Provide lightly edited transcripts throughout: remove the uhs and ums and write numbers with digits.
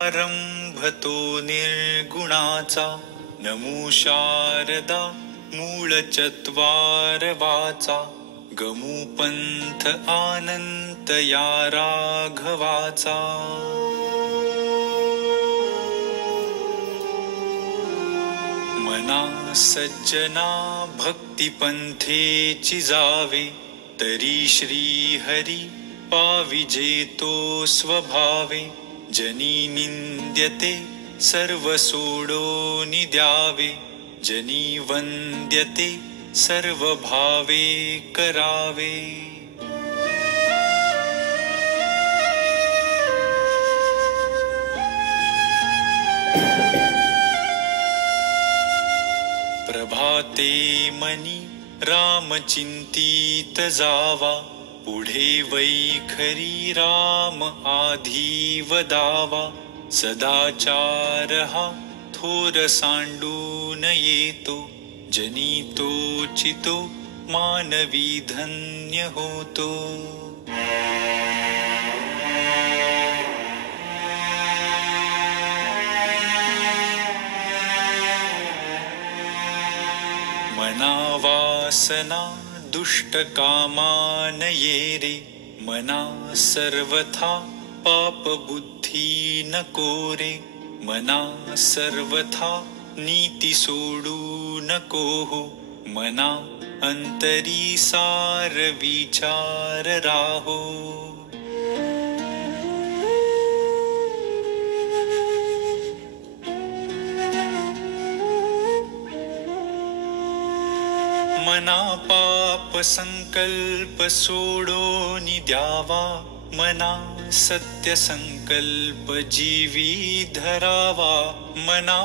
आरंभतो निर्गुणाचा, नमो शारदा मूळ चत्वार वाचा, गमू पंथ आनंत या राघवाचा. मना सज्जना भक्ती पंथेची जावे, तरी श्री हरी पाविजे तो स्वभावे. जनी निंद्यते सर्व सोडोनि द्यावे, जनी वंद्यते सर्व भावे करावे. प्रभाते मनी राम चिंतित जावा, पुढे वैखरी राम आधी वदावा. सदाचार हा थोर सांडून येतो, जनी तोचितो मानवी धन्य होतो. मना वासना दुष्ट कामान ये रे, मना सर्वथा पाप बुद्धी नको रे. मना सर्वथा नीती सोडू नको हो, मना अंतरी सार विचार राहो. मना पाप संकल्प सोडोनि द्यावा, मना सत्य संकल्प जीवी धरावा. मना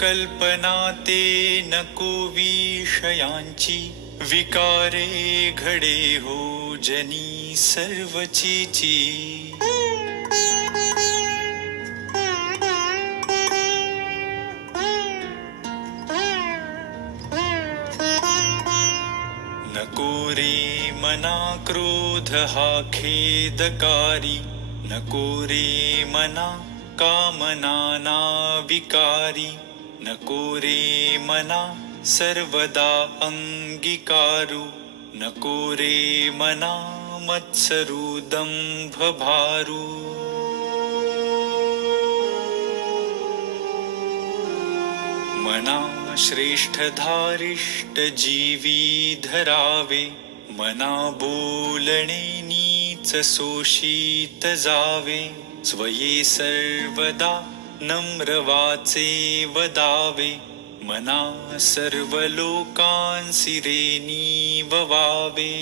कल्पना ते नको विषयांची, विकारे घडे हो जनी सर्वचीची. नको रे मना क्रोध हा खेदकारी, नको रे मना कामना विकारी. नको रे मना सर्वदा अंगीकारू, नको रे मना मत्सरू दंभ भारू. मना श्रेष्ठ धारिष्ट जीवी धरावे, मना बोलणे नीच शोषित जावे. स्वये सर्वदा नम्र वाचे वदावे, मना सर्व लोकांसी रे नीववावे.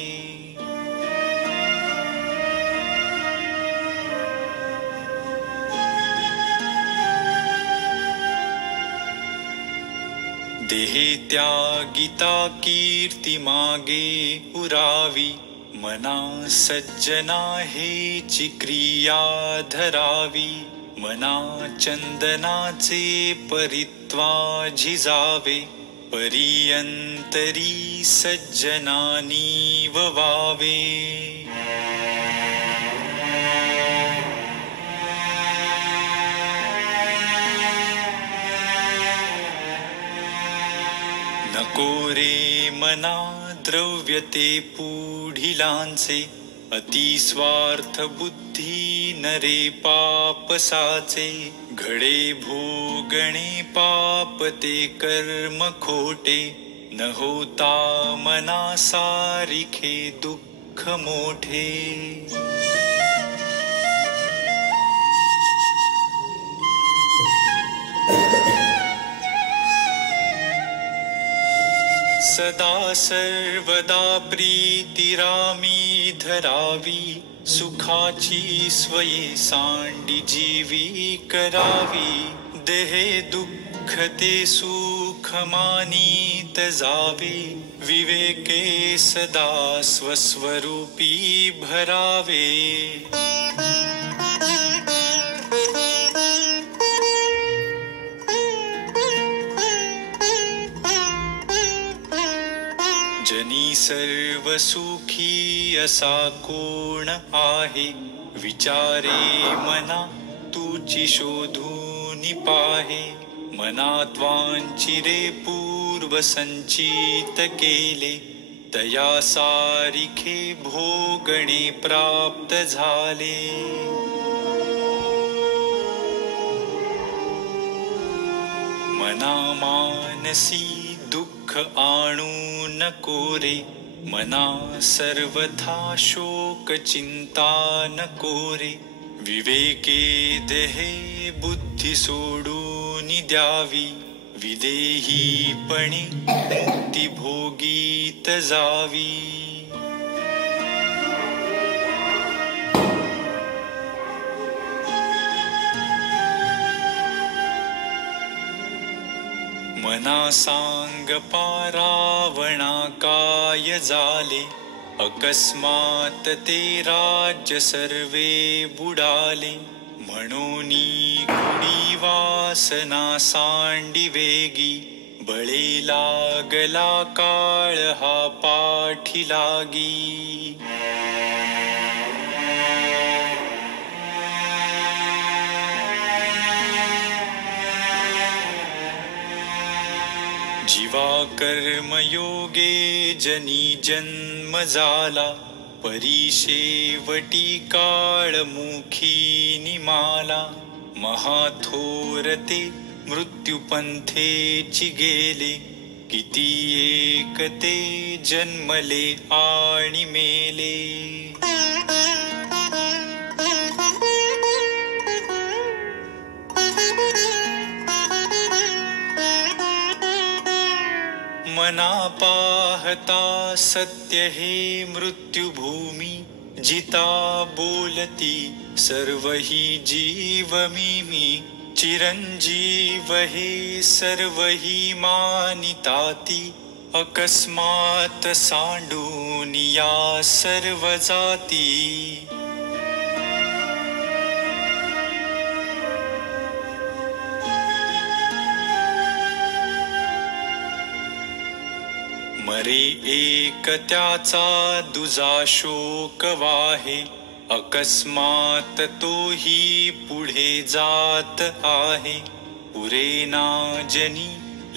देहे त्यागिता कीर्ती मागे उरावी, मना सज्जना हेची क्रिया धरावी. मना चंदनाचे परित्वा झिजावे, परियंतरी सज्जनानी ववावे. नको रे मना द्रव्य ते पुढिलांचे, अति स्वार्थ बुद्धी नरे पापसाचे. घडे भोगणे पाप ते कर्म खोटे, न होता मना सारिखे दुःख मोठे. सदा सर्वदा प्रीतिरामी धरावी, सुखाची स्वये सांडी जीवी करावी. देहे दुःख ते सुख मानीत जावे, विवेके सदा स्वस्वरूपी भरावे. जनी सर्व सुखी असा कोण आहे, विचारे मना तू वांची शोधूनि पाहे, मनात वांचिरे पूर्व संचित केले, तया सारिखे भोगणे प्राप्त झाले. मना मानसी दुःख आणू नको रे, मना सर्वथा शोक चिंता नको रे. विवेके देहे बुद्धी सोडून द्यावी, विदेहीपणे मुक्ती भोगीत जावी. मना सांग पारावणा काय झाले, अकस्मात ते राज्य सर्वे बुडाले. म्हणूनी गुढी वासना सांडी वेगी, बळे लागला काळ हा पाठी लागी. जीवा कर्मयोगे जनी जन्म झाला, परिशेवटी काळ मुखी निमाला. महाथोरते मृत्युपंथेची गेले, किती एकते जन्मले आणि मेले. मना पाहता सत्य हे मृत्युभूमी, जिता बोलती सर्व ही जीव मी. चिरंजीव हे सर्व ही मानिताती, अकस्मात सांडून या सर्व जाती. मरे एक त्याचा दुजा शोक वाहे, अकस्मात तोही पुढे जात आहे. पुरेना जनी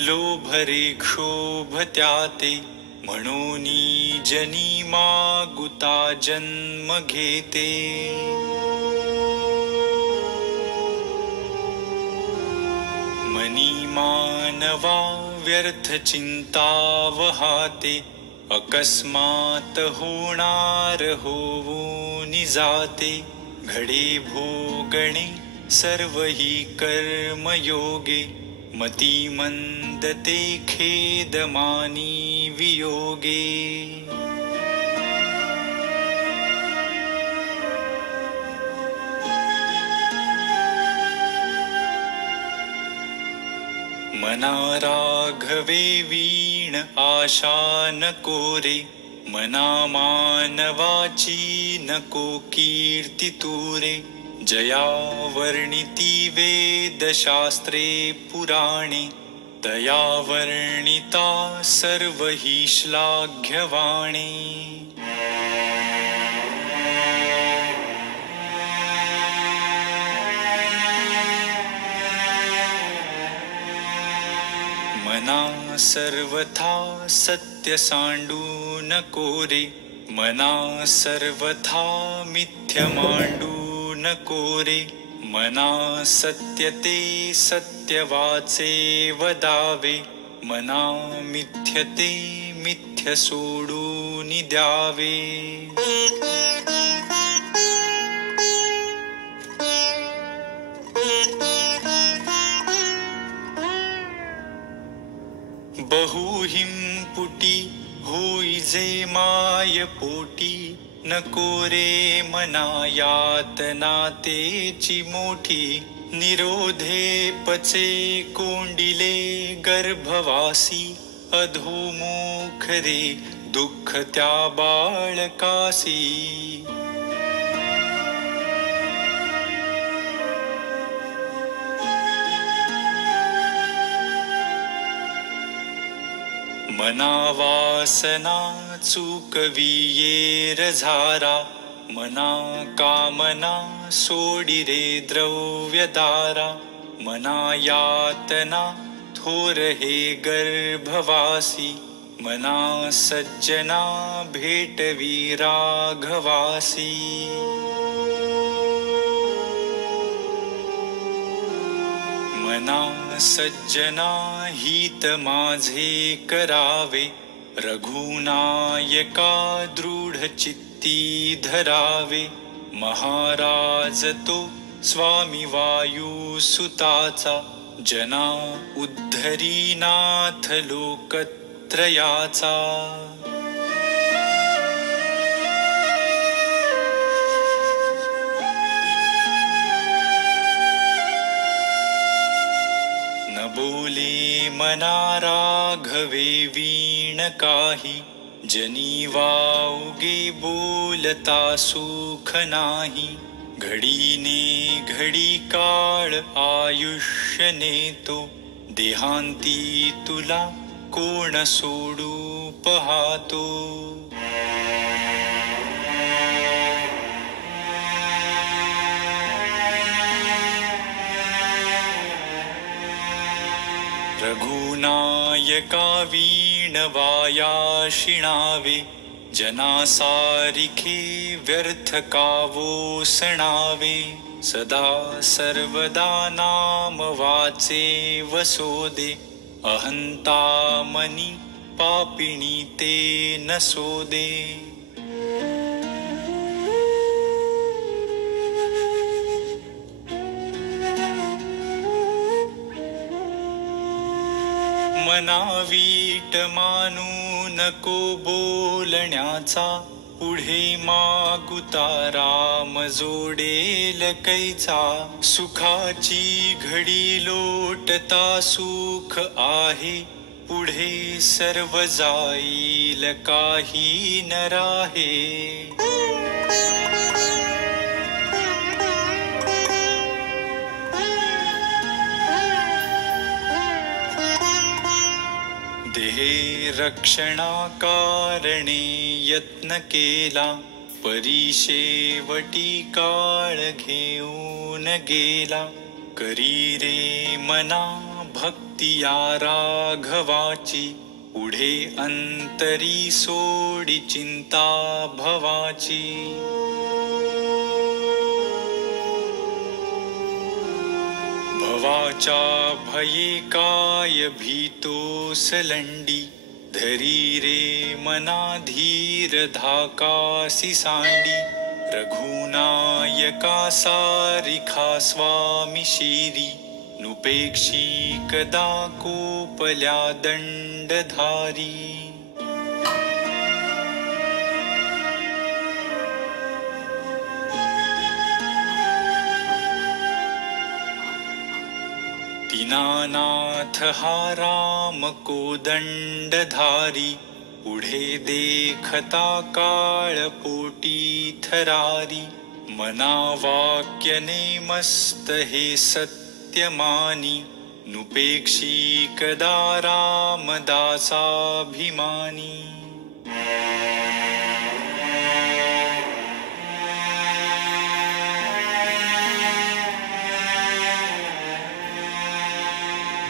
लोभरे क्षोभ त्याते, म्हणूनी जनी मागुता जन्म घेते. मनी मानवा व्यर्थ चिंता वहाते, अकस्मात होणार होऊन जाते. घडे भोगणे सर्व ही कर्मयोगे, मती मंदते खेदमानी वियोगे. मना राघवे वीण आशा नको रे, मना मानवाची नको कीर्ती तुरे. जया वर्णिती वेदशास्त्रे पुराणे, तया वर्णिता सर्व ही श्लाघ्यवाणे. मना सर्वथा सत्य सांडू नको रे, मना सर्वथा मिथ्य मांडू नको रे. मना सत्य ते सत्य वाचे वदावे, मना मिथ्य ते मिथ्य सोडून द्यावे. बहुहिंपुटी होई जे माय पोटी, नको रे मना यातना तेची मोठी. निरोधे पचे कोंडिले गर्भवासी, अधोमुख रे दुःख त्या बाळकासी. मना वासना चुकवियेर झारा, मना कामना सोडी रे द्रव्यदारा, मना यातना थोर हे गर्भवासी, मना सज्जना भेटवी राघवासी. मना सज्जना हित माझे करावे, रघुनायका दृढ चित्ती धरावे. महाराज तो स्वामी वायुसुताचा, जना उद्धरीनाथ लोकत्रयाचा. न बोले मना राघवे वीण काही, जनी वाऊगे बोलता सुख नाही. घडीने घडी काळ आयुष्य नेतो, देहांती तुला कोण सोडू पाहतो. रघुनायका वीण वाया शिणावे, जना सारिखे व्यर्थ कावो सणावे. सदा सर्वदा नाम वाचे वसोदे, अहंता मनी पापिणी ते नसोदे. मना वीट मानू नको बोलण्याचा, पुढे मागुता राम जोडेल कैचा. सुखाची घडी लोटता सुख आहे, पुढे सर्व जाईल काही न राहे. देहे रक्षणा कारणे यत्न केला, परी शेवटी काळ घेऊन गेला. करी रे मना भक्ती या राघवाची, पुढे अंतरी सोडी चिंता भवाची. भवाच्या भये काय भीतोस लंडी, धरी रे मना धीर धाकासी सांडी. रघुनायका सारिखा स्वामी शिरी, नुपेक्षी कदा कोपल्या दंडधारी. दीनानाथ हा राम कोदंडधारी, पुढे देखता काळ पोटी थरारी. मना वाक्यने मस्त हे सत्य मानी, नुपेक्षी कदा रामदासाभिमानी.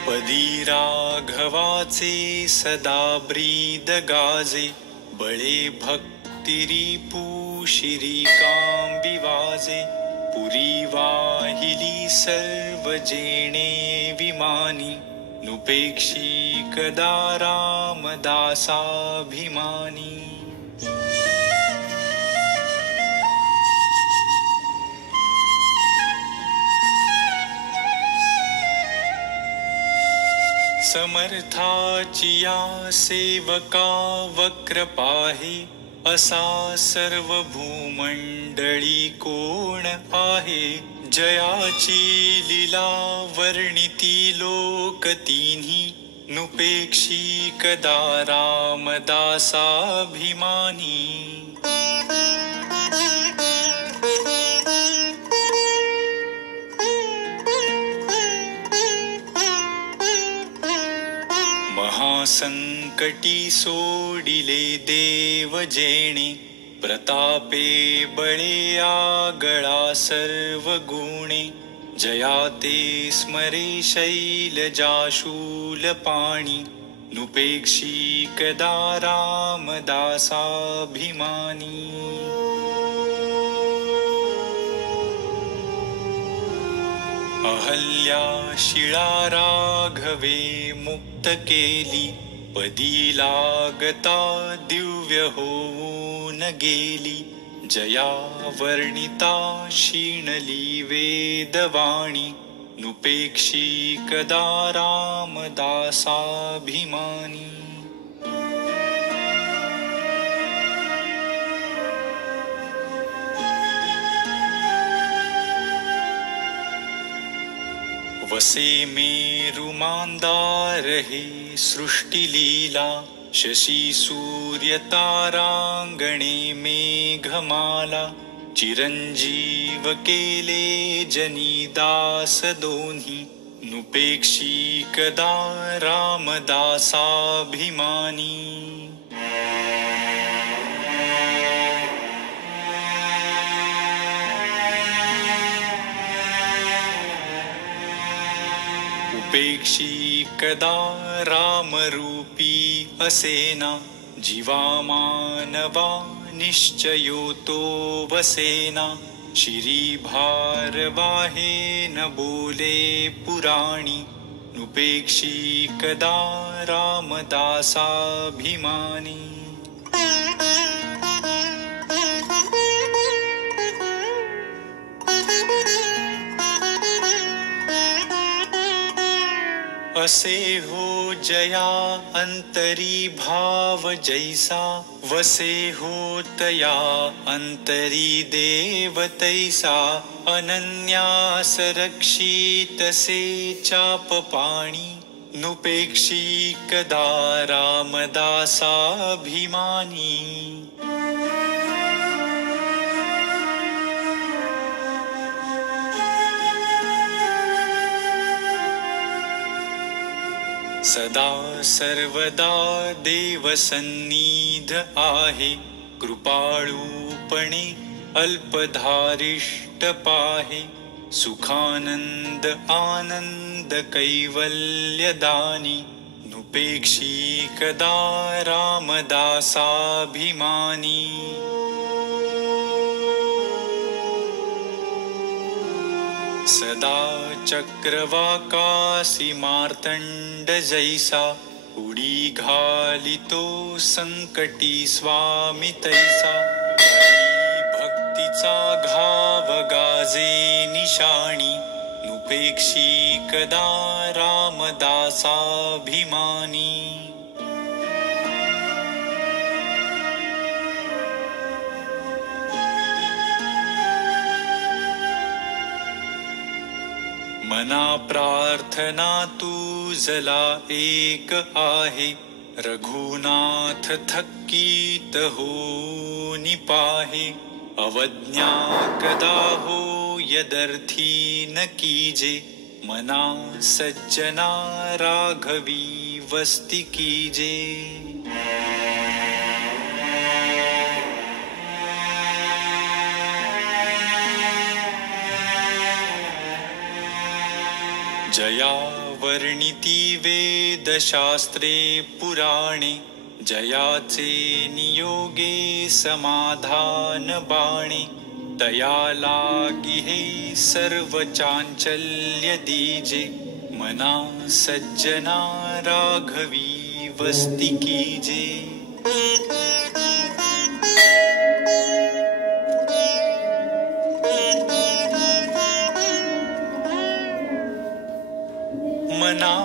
पदी राघवाचे सदा ब्रीद गाजे, बळे भक्तिरी पुशिरी कांबी वाजे. पुरी वाहिली सर्व जेणे विमानी, नुपेक्षी कदा रामदासाभिमानी. समर्थाची या सेवका वक्र पाहे, असा सर्व भूमंडळी कोण आहे. जयाची लीला वर्णिती लोक तिन्ही, नुपेक्षी कदा रामदासाभिमानी. महासंकटी सोडिले देव जेणे, प्रतापे बळे आगळा सर्व गुणे, जयाते स्मरे शैलजाशूलपाणि, नुपेक्षी कदा रामदासाभिमानी. अहल्या शिळा राघवे मुक्त केली, पदी लागता दिव्य होऊन गेली. जया वर्णिता शीणली वेदवाणी, नुपेक्षी कदा रामदासाभिमानी. वसे मेरु मांदार हे सृष्टिलीला, शशी सूर्य तारांगणे मेघमाला. चिरंजीव केले जनीदास दोन्ही, नुपेक्षी कदा रामदासाभिमानी. उपेक्षी कदा रामरूपी असेना, जीवा मानवा निश्चयो तो वसेना. शिरी भारवाहे न बोले पुराणी, नुपेक्षी कदा रामदासाभिमानी. असे हो जया अंतरी भाव जैसा, वसे हो तया अंतरी देव तैसा. अनन्यास रक्षितसे चाप पाणी, नुपेक्षी कदा रामदासाभिमानी. सदा सर्वदा देवसन्निध आहे, कृपाळूपणे अल्पधारिष्ट पाहे. सुखानंद आनंद कैवल्यदानी, नुपेक्षी कदा रामदासाभिमानी. सदा चक्रवाकासी मार्तंड जैसा, उडी घालितो संकटी स्वामी तैसा. भक्तीचा घाव गाजे निशाणी, नुपेक्षी कदा रामदासाभिमानी. मना प्रार्थना तुझला एक आहे, रघुनाथ थकीत होऊनि पाहे. अवज्ञा कदा हो यदर्थी न कीजे, मना सज्जना राघवी वस्ती कीजे. जया वर्णिती वेदशास्त्रे पुराणे, जयाचे नियोगे समाधान बाणे. तया लागी हे सर्व चांचल्य दीजे, मना सज्जना राघवी वस्ती कीजे. मना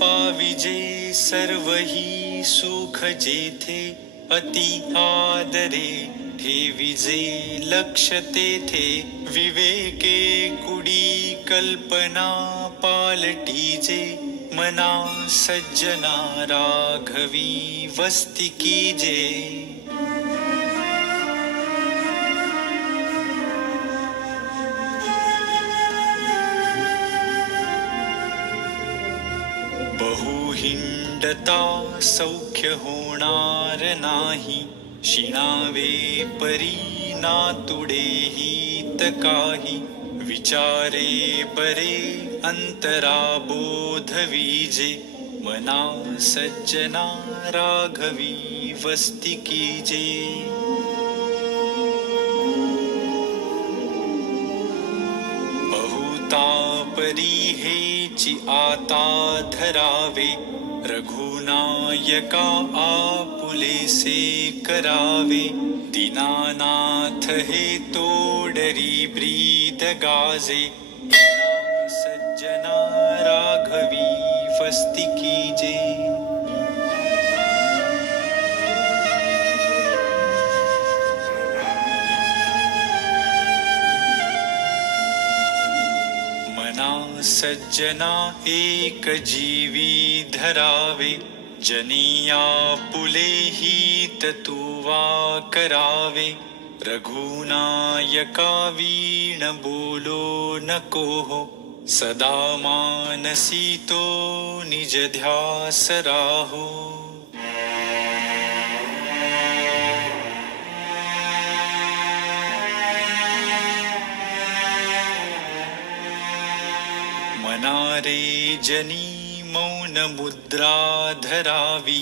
पाविजे सर्वही सुख जेथे, अति आदरे ठेविजे लक्ष तेथे. विवेके कुडी कल्पना पालटीजे, मना सज्जना राघवी वस्ती कीजे. बहुहिंडता सौख्य होणार नाही, शिणावे परी ना तुडे हित काही, विचारे बरे अंतरा बोध विजे, मना सज्जना राघवी वस्ती कीजे. बहुता परी हेची आता धरावे, रघुनायका आपुलेसे करावे. दीनानाथ हे तोडरी ब्रीद गाजे, सज्जना राघवी वस्ती कीजे. मना सज्जना एक जीवी धरावे, जनिया पुले हित तुवा करावे. रघुनायका वीण बोलो नको हो, सदा मानसी तो निज ध्यास राहो. मनारे जनी मौन मुद्रा धरावी,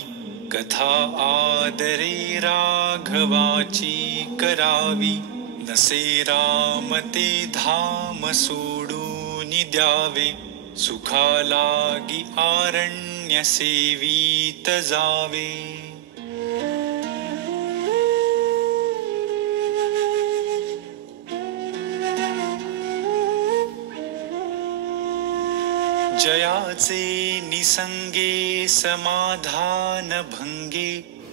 कथा आदरे राघवाची करावी. नसे रामते धाम सोडून द्यावे, सुखा लागी आरण्य सेवीत जावे. जयाचे निसंगे समाधान भंगे,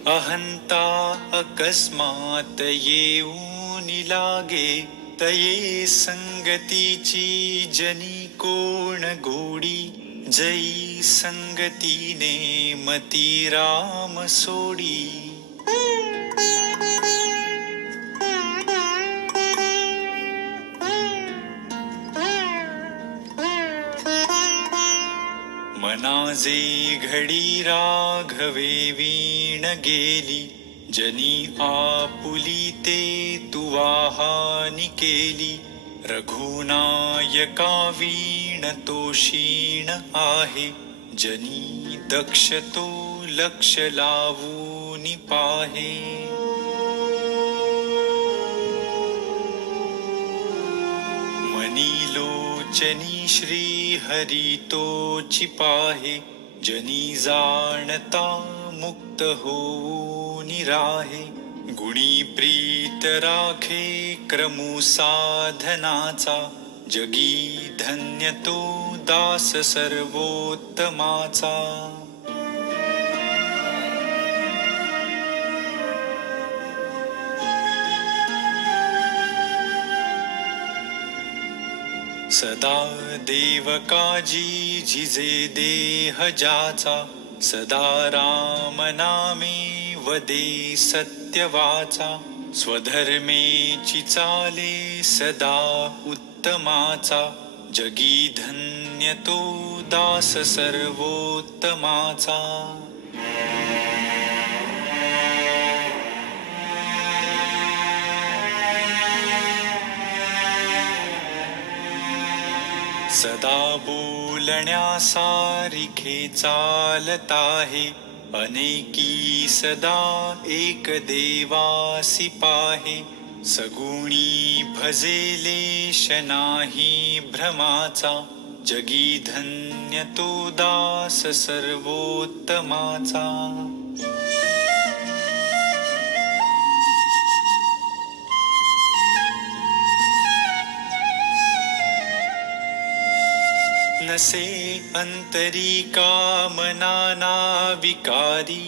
अहंता अकस्मात येऊन लागे. तये संगतीची जनी कोण गोडी, जई संगतीने मती राम सोडी. मनाजे घडी राघवे वीण गेली, जनी आपुली ते तुवाहानी केली. रघुनायका वीण तो क्षीण आहे, जनी दक्ष तो लक्ष लावून पाहे. मनी लोचनी श्री हरी तोची पाहे, जनी जाणता मुक्त होऊन राहे. गुणी प्रीत राखे क्रमू साधनाचा, जगी धन्य तो दास सर्वोत्तमाचा. सदा देवकाजी झिजे देह जाचा, सदा राम नामे वदे सत्यवाचा. स्वधर्मेची चाले सदा उत्तमाचा, जगी धन्य तो दास सर्वोत्तमाचा. सदा बोलण्या सारिखे चालत आहे, अनेकी सदा एक देवासी पाहे. सगुणी भजेलेश नाही भ्रमाचा, जगी धन्य तो दास सर्वोत्तमाचा. नसे अंतरी कामना ना विकारी,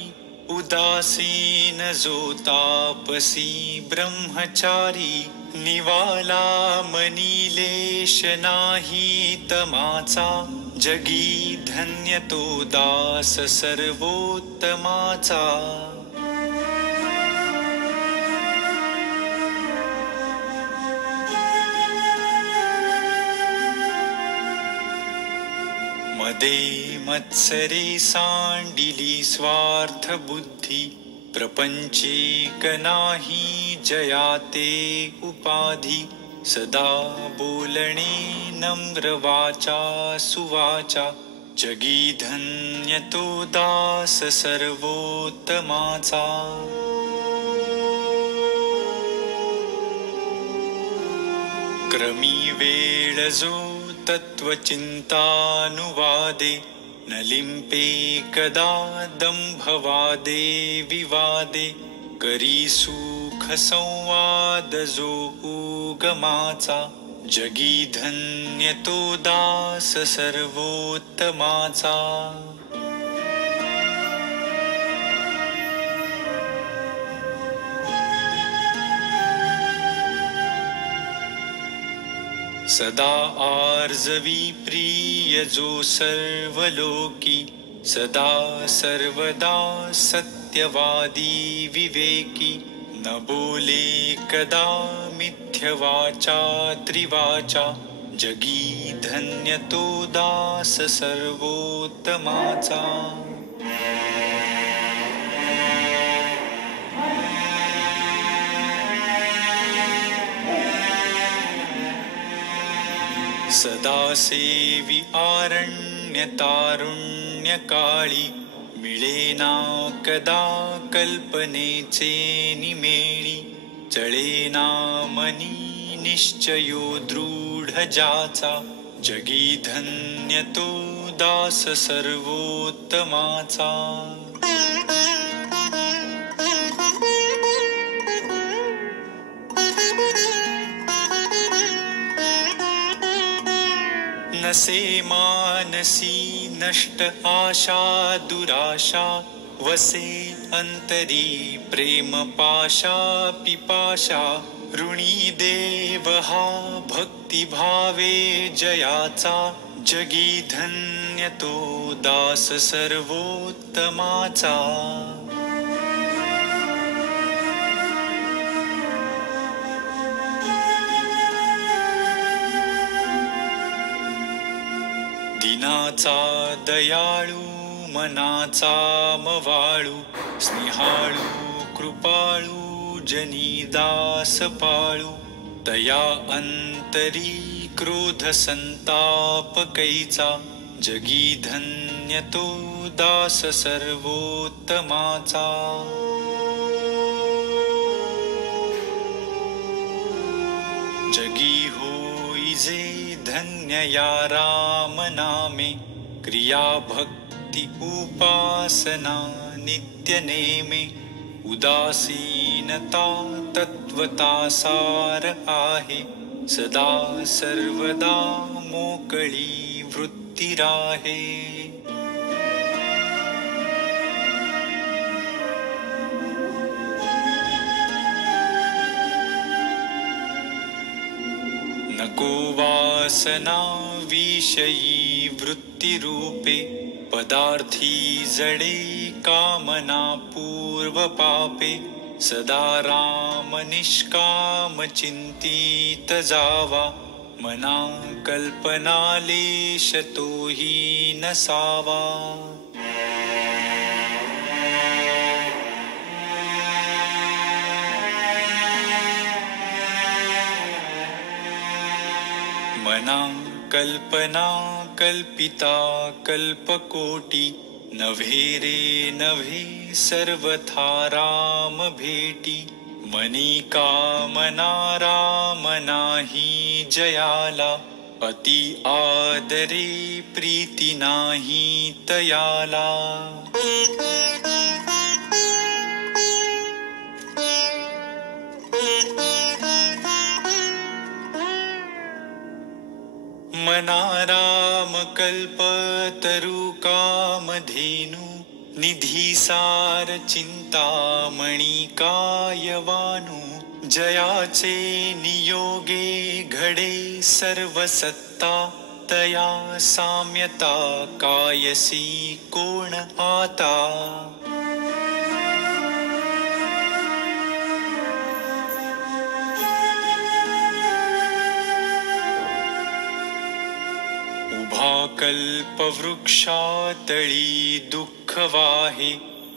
उदासीन जो तापसी ब्रह्मचारी. निवाला मनीलेश नाही तमाचा, जगी धन्य तो दास सर्वोत्तमाचा. मदे मत्सरे सांडिली स्वार्थ बुद्धी, प्रपंचीक नाही जयाते उपाधी, सदा बोलणे नम्र वाचा सुवाचा, जगी धन्य तो दास सर्वोत्तमाचा. क्रमी वेळ जो तत्वचिंतानुवादे, न लिंपे कदा दंभवादे विवादे, करी सुख संवाद जो उगमाचा, जगी धन्य तो दास सर्वोत्तमाचा. सदा आर्जवी प्रिय जो सर्वलोकी, सदा सर्वदा सत्यवादी विवेकी, न बोले कदा मिथ्यवाचा त्रिवाचा, जगी धन्य तो दास सर्वोत्तमाचा. सदा सेवी आरण्य तारुण्य काळी, मिळेना कदा कल्पनेचे निमेळी, चळेना मनी निश्चयो दृढ जाचा, जगी धन्य तो दास सर्वोत्तमाचा. नसे मानसी नष्ट आशा दुराशा, वसे अंतरी प्रेम पाशा पिपाशा, ऋणी देव हा भक्ती भावे जयाचा, जगी धन्य तो दास सर्वोत्तमाचा. दिनाचा दयाळू मनाचा मवाळू, स्नेहाळू कृपाळू जनी दास पाळू, तया अंतरी क्रोध संताप कैचा, जगी धन्य तो दास सर्वोत्तमाचा. जगी होई जे धन्य या राम नामे, क्रिया भक्ति उपासना नित्य नेमे, उदासीनता तत्वता सार आहे, सदा सर्वदा मोकळी वृत्ती राहे. नको वासना विषयी वृत्ती रूपे, पदार्थी जडे कामना पूर्व पापे, सदा राम निष्काम चिंतित जावा, मना कल्पना लेश तोही नसावा. मना कल्पना कल्पिता कल्पकोटी, नव्हे रे नव्हे सर्वथा राम भेटी, मनी कामना राम नाही जयाला, अति आदरे प्रीती नाही तयाला. मना राम कल्पतरु कामधेनु, निधी सार चिंतामणी कायवानु, जयाचे नियोगे घडे सर्व सत्ता, तया साम्यता कायसी कोण आता. उभा कल्पवृक्षातळी दुःख वाहे,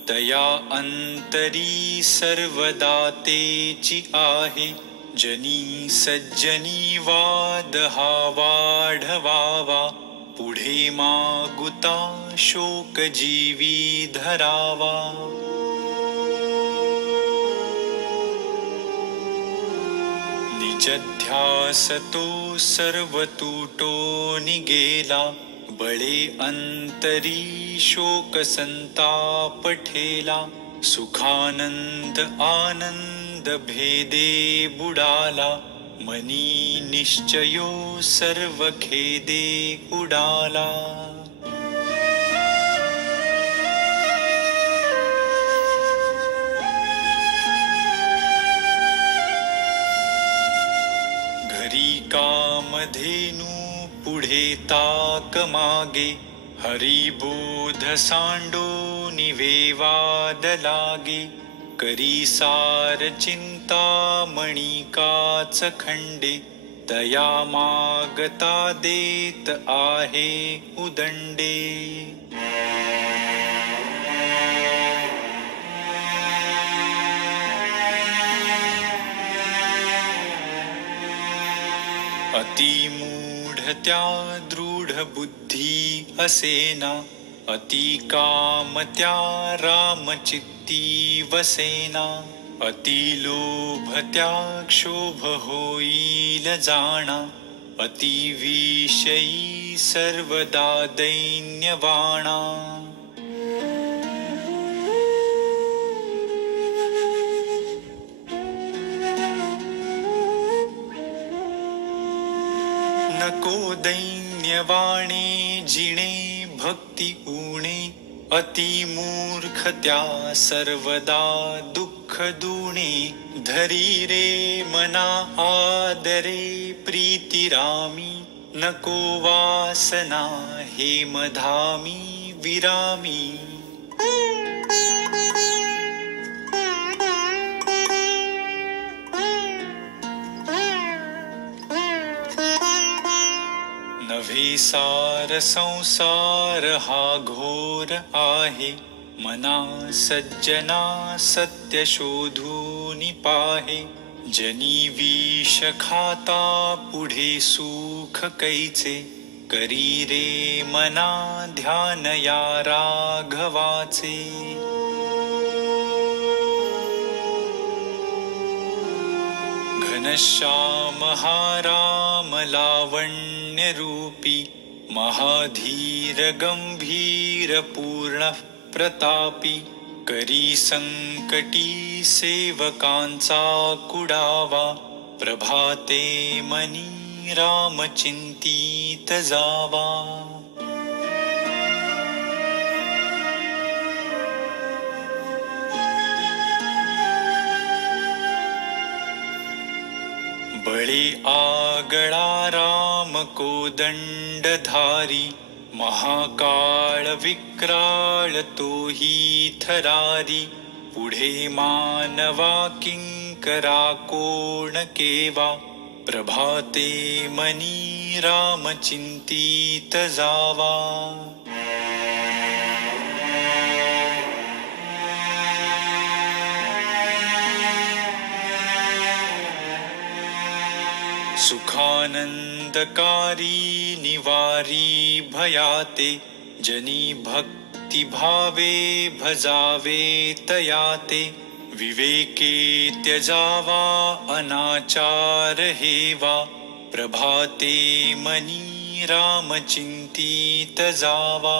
तया अंतरी सर्वदा तेची आहे. जनी सज्जनी वाद हा वाढवावा, पुढे मागुता शोक जीवी धरावा. निजध्यास तो सर्व तुटो निगेला, बळे अंतरी शोक संताप ठेला. सुखानंद आनंद भेदे बुडाला, मनी निश्चयो सर्व खेदे उडाला. घरी कामधेनू पुढे ताक मागे, हरिबोध सांडो निवेवाद लागे. करी सार चिंता मणिकाच खंडे, तया मागता देत आहे उदंडे. अति मूढ त्या दृढ बुद्धी असेना, अति काम त्या रामचित्ती वसेना. अति लोभ त्या क्षोभ होईल जाणा, अति विषयी सर्वदा दैन्यवाणा. नको दैन्यवाणे जिणे भक्ती उणे, अति मूर्ख त्या सर्वदा दुःख दुणे. धरी रे मना आदरे प्रीती रामी, नको वासना हे मधामी विरामी. नव्हे सार संसार हा घोर आहे, मना सज्जना सत्य शोधून पाहे. जनी विष खाता पुढे सुख कैचे, करी रे मना ध्यान या राघवाचे. घनश्याम हा राम लावण्य रूपी, महाधीर गंभीर पूर्ण प्रतापी. करी संकटी सेवकांचा कुडावा, प्रभाते मनी राम चिंतीत जावा. बळे आगळा राम कोदंडधारी, महाकाळ विक्राळ तोही थरारी. पुढे मानवा किंकरा कोण केवा, प्रभाते मनी राम चिंतीत जावा. सुखानंदकारी निवारी भयाते, जनी भक्ति भावे भजावे तयाते. विवेके त्यजावा अनाचार हेवा, प्रभाते मनी राम चिंतीत जावा.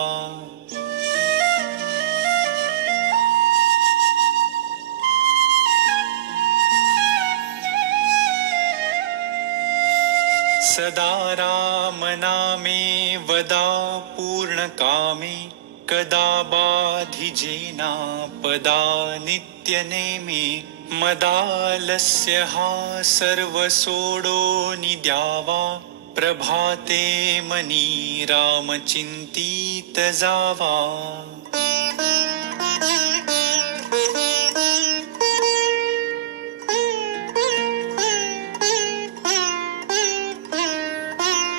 सदा राम नामे वदा पूर्ण कामे, कदा बाधिजेना पदा नित्य नेमे. मदालस्य हा सर्व सोडो निद्यावा, प्रभाते मनी राम चिंतीत जावा.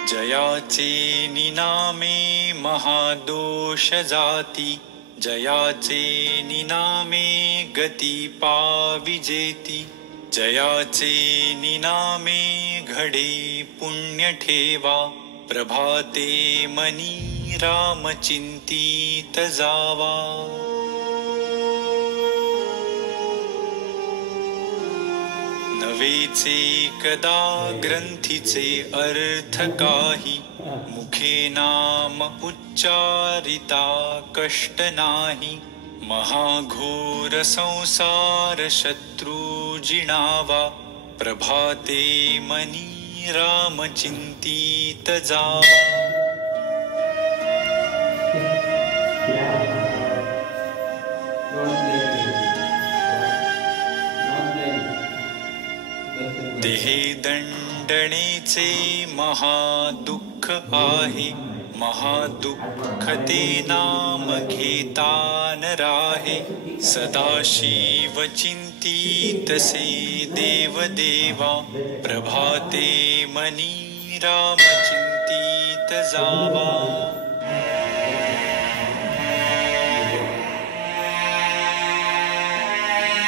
जयाचे निनामे महादोष जाती, जयाचे निनामे गती पाविजेती जयाचे निनामे घडे पुण्य ठेवा प्रभाते मनी राम चिंतित जावा नवेचे कदा ग्रंथीचे अर्थ काही मुखे नाम उच्चारिता कष्ट नाही महाघोर संसार शत्रु जिणावा प्रभाते मनी राम चिंतित जावा देहे दंडणेचे महादुःख आहे महादुःख ते नाम घेता न राहे सदाशिव चिंतितसे देव देवा प्रभाते मनी राम चिंतित जावा